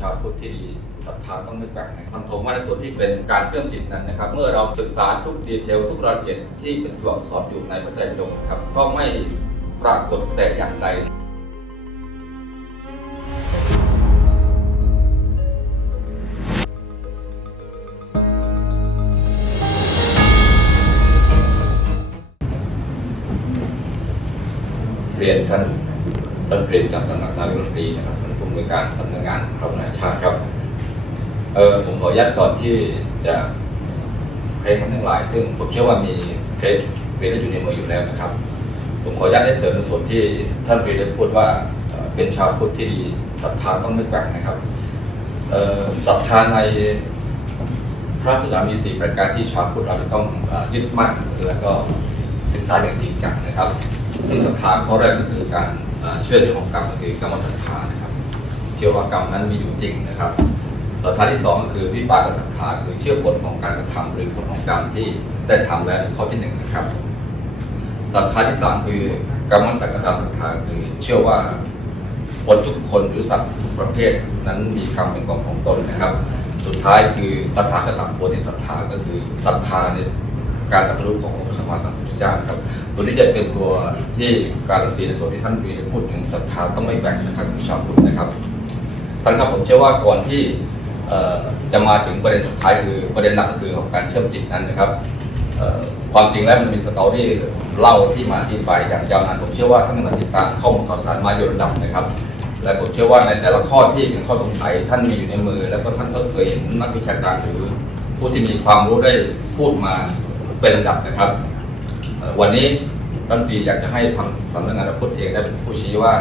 ชาวพุทธที่ดีศรัทธาต้องไม่แปลกนะครับผมว่าในส่วนที่เป็นการเชื่อมจิตนั้นนะครับ เมื่อเราศึกษาทุกดีเทลทุกรายละเอียดที่เป็นตัวอักษรอยู่ในพระไตรปิฎกครับ ก็ไม่ปรากฏแต่อย่างใดเรียนท่านรัฐมนตรีจากสำนักนายกรัฐมนตรีนะครับ วยการสำนักงานพระบรมชาติครับ เออผมขออนุญาตก่อนที่จะให้ท่านทั้งหลาย ซึ่งผมเชื่อว่ามีเคสเรียนได้อยู่ในมืออยู่แล้วนะครับ ผมขออนุญาตได้เสริมในส่วนที่ท่านเรียนพูดว่าเป็นชาวพุทธที่ดีศรัทธาต้องไม่แกว่งนะครับศรัทธาในพระพุทธามีสี่ประการที่ชาวพุทธเราจะต้องอยึดมั่นแล้วก็ศึกษาอย่างจริงจังนะครับ ซึ่งศรัทธาข้อแรกก็คือการเอ่อเชื่อเรื่องของกรรมก็คือกรรมศรัทธานะครับ เชื่อว่ากรรมนั้นมีอยู่จริงนะครับศรัทธาที่สองก็คือวิปากศรัทธารคือเชื่อผลของการกระทำหรือผลของกรรมที่ได้ทำแล้วในข้อที่หนึ่งนะครับศรัทธาที่สามคือกรรมสักตาศรัทธาคือเชื่อว่าคนทุกคนหรือสัตว์ทุกประเภทนั้นมีกรรมเป็นของของตนนะครับ สุดท้ายคือตถาคตโพธิศรัทธาก็คือศรัทธาในการตรัสรู้ขององค์พระสัมมาสัมพุทธเจ้าครับ ตัวนี้จะเป็นตัวที่การันตีในส่วนที่ท่านมีพูดถึงศรัทธาต้องไม่แบ่งนะครับชาวพุทธนะครับ ท่านครับผมเชื่อว่าก่อนที่จะมาถึงประเด็นสุดท้ายคือประเด็นหลักก็คือของการเชื่อมจิตนั้นนะครับความจริงแล้วมันมีสตอรี่เล่าที่มาที่ไปอย่างยาวนานผมเชื่อว่าท่านกำลังติดตามข้อมูลข่าวสารมาอยู่ระดับนะครับ และผมเชื่อว่าในแต่ละข้อที่เป็นข้อสงสัยท่านมีอยู่ในมือ แล้วก็ท่านก็เคยเห็นนักวิชาการหรือผู้ที่มีความรู้ได้พูดมาเป็นลำดับนะครับ วันนี้รัฐมนตรีอยากจะให้ทางสำนักงานระพุทธเองได้เป็นผู้ชี้ว่า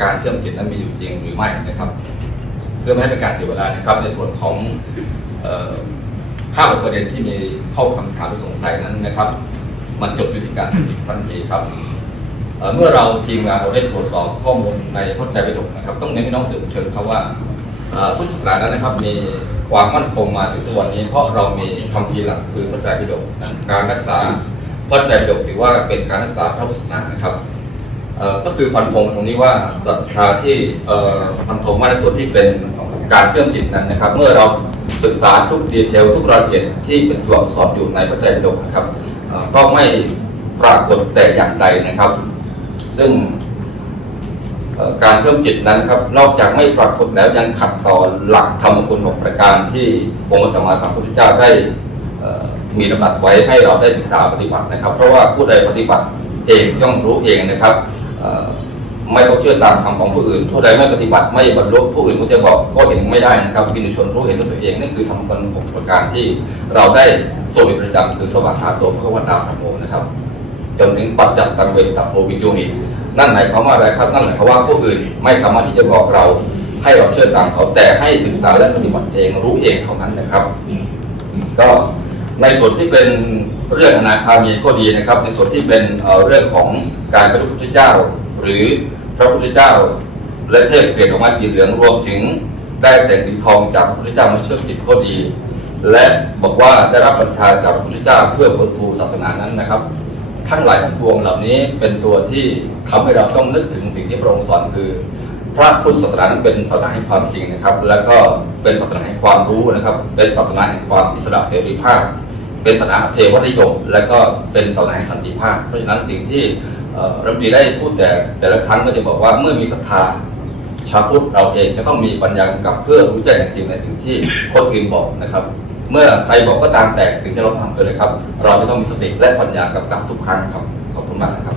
การเชื่อมจิตนั้นมีอยู่จริงหรือไม่นะครับ เพื่อไม่ให้เป็นการเสียเวลานะครับ ในส่วนของเอ่อห้าหกประเด็นที่มีข้อคำถามหรือสงสัยนั้นนะครับ มันจบอยู่ที่การทำจิตทันทีครับเเมื่อเราทีมงานเราได้ตรวจสอบข้อมูลในพจน์ไตรปิฎกนะครับ ต้องเน้นพี่น้องสื่อมวลชนครับว่าพุทธศาสนานั้นนะครับมีความมั่นคงมาถึงทุกวันนี้ เพราะเรามีคำพีหลักคือพระไตรปิฎกการรักษาพระไตรปิฎกถือว่าเป็นการรักษาพระพุทธศาสนานะครับ ก็คือฟันธงตรงนี้ว่าศรัทธาที่ฟันธงว่าในส่วนที่เป็นการเชื่อมจิตนั้นนะครับ เมื่อเราศึกษาทุกดีเทลทุกรายละเอียดที่เป็นตัวอักษรอยู่ในพระไตรปิฎกนะครับก็ไม่ปรากฏแต่อย่างใดนะครับ ซึ่งการเชื่อมจิตนั้นครับ นอกจากไม่ปรากฏแล้วยังขัดต่อหลักธรรมคุณหกประการที่องค์สมมาสัมพุทธเจ้าได้มีดำรัสไว้ให้เราได้ศึกษาปฏิบัตินะครับ เพราะว่าผู้ใดปฏิบัติเองย่อมรู้เองนะครับ ไม่ต้องเชื่อตามคำของผู้อื่นผู้ใดไม่ปฏิบัติไม่บรรลุผู้อื่นก็จะบอกก็เห็นไม่ได้นะครับวิญญาชนรู้เห็นด้วยตัวเองนั่นคือธรรมคุณหกประการที่เราได้สวดเป็นประจำคือสวัสดิ์ตัวพระวันดาวธรรมโมนะครับจนถึงปัจจัตตังเวตัโพวิจูหินั่นหมายความว่าอะไรครับ นั่นหมายความว่าผู้อื่นไม่สามารถที่จะบอกเราให้เราเชื่อตามเขาแต่ให้ศึกษาและปฏิบัติเองรู้เองเท่านั้นนะครับ ก็ ในส่วนที่เป็นเรื่องอนาคามีก็ดีนะครับ ในส่วนที่เป็นเรื่องของการเป็นพระพุทธเจ้า หรือพระพุทธเจ้า และเทพเปลี่ยนออกมาสีเหลืองรวมถึงได้แสงสีทองจากพระพุทธเจ้ามาเชื่อมจิตก็ดี และบอกว่าได้รับบัญชาจากพระพุทธเจ้าเพื่อฟื้นฟูศาสนานั้นนะครับ ทั้งหลายทั้งปวงเหล่านี้เป็นตัวที่ทำให้เราต้องนึกถึงสิ่งที่พระองค์สอนคือ พระพุทธศาสนาเป็นศาสนาแห่งความจริงนะครับ แล้วก็เป็นศาสนาแห่งความรู้นะครับ เป็นศาสนาแห่งความอิสระเสรีภาพ เป็นศาสนาเทวนิยม และก็เป็นศาสนาสันติภาพ เพราะฉะนั้นสิ่งที่รัฐมนตรีได้พูดแต่แต่ละครั้งก็จะบอกว่าเมื่อมีศรัทธาชาวพุทธเราเองจะต้องมีปัญญากกับเพื่อรู้แจ้งในสิ่งในสิ่งที่คนอื่นบอกนะครับ เมื่อใครบอกก็ตามแต่สิ่งที่เราทำเลยครับ เราจะต้องมีสติและปัญญากำกับทุกครั้งครับขอบคุณมากนะครับ